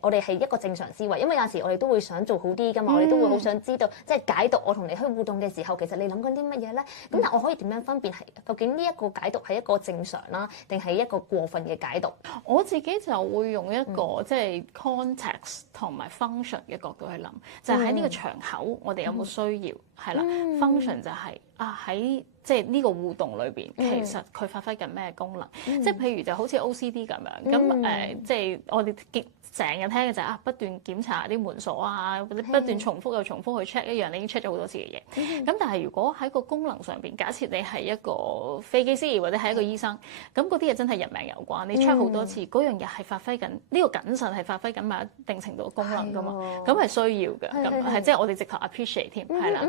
我哋係一個正常思維，因為有陣時我哋都會想做好啲㗎嘛，我哋都會好想知道，即係解讀我同你去互動嘅時候，其實你諗緊啲乜嘢咧？咁但我可以點樣分辨係究竟呢一個解讀係一個正常啦，定係一個過分嘅解讀？我自己就會用一個即係 context 同埋 function 嘅角度去諗，就係喺呢個場口我哋有冇需要係啦。function 就係喺即係呢個互動裏邊，其實佢發揮緊咩功能？即係譬如就好似 OCD 咁樣，咁即係我哋成日聽嘅就係不斷檢查啲門鎖啊，或者不斷重複又重複去 check 一樣你已經 check 咗好多次嘅嘢。咁但係如果喺個功能上邊，假設你係一個飛機師或者係一個醫生，咁嗰啲嘢真係人命有關，你 check 好多次，嗰樣嘢係發揮緊呢個謹慎係發揮緊某一定程度嘅功能㗎嘛，咁係需要嘅，咁係即係我哋直頭 appreciate 添，係啦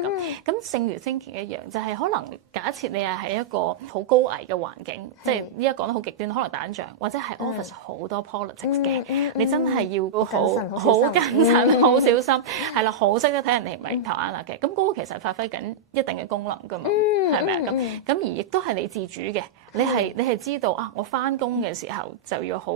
咁正如 thinking 一樣，就係可能假設你係喺一個好高危嘅環境，即係呢一講得好極端，可能打緊仗或者係 office 好多 politics 嘅，你真係要好謹慎、好小心，係啦，好識得睇人哋明頭眼額嘅。咁嗰個其實發揮緊一定嘅功能㗎嘛，係咪啊？咁而亦都係你自主嘅，你係知道我返工嘅時候就要好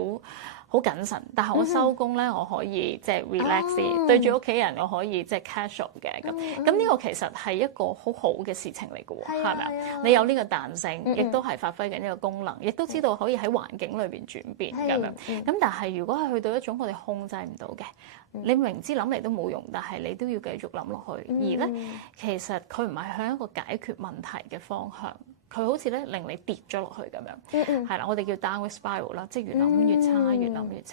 謹慎，但係我收工咧，我可以即係 relax 啲，對住屋企人我可以即係 casual 嘅咁。咁呢個其實係一個好好嘅事情嚟嘅喎，係咪啊？你有呢個彈性，亦都係發揮緊呢個功能，亦都知道可以喺環境裏邊轉變咁樣。咁但係如果係去到一種我哋控制唔到嘅，你明知諗嚟都冇用，但係你都要繼續諗落去，而咧其實佢唔係向一個解決問題嘅方向。佢好似咧令你跌咗落去咁樣，係啦，我哋叫 downward spiral 啦，即係越諗越差，越諗越差。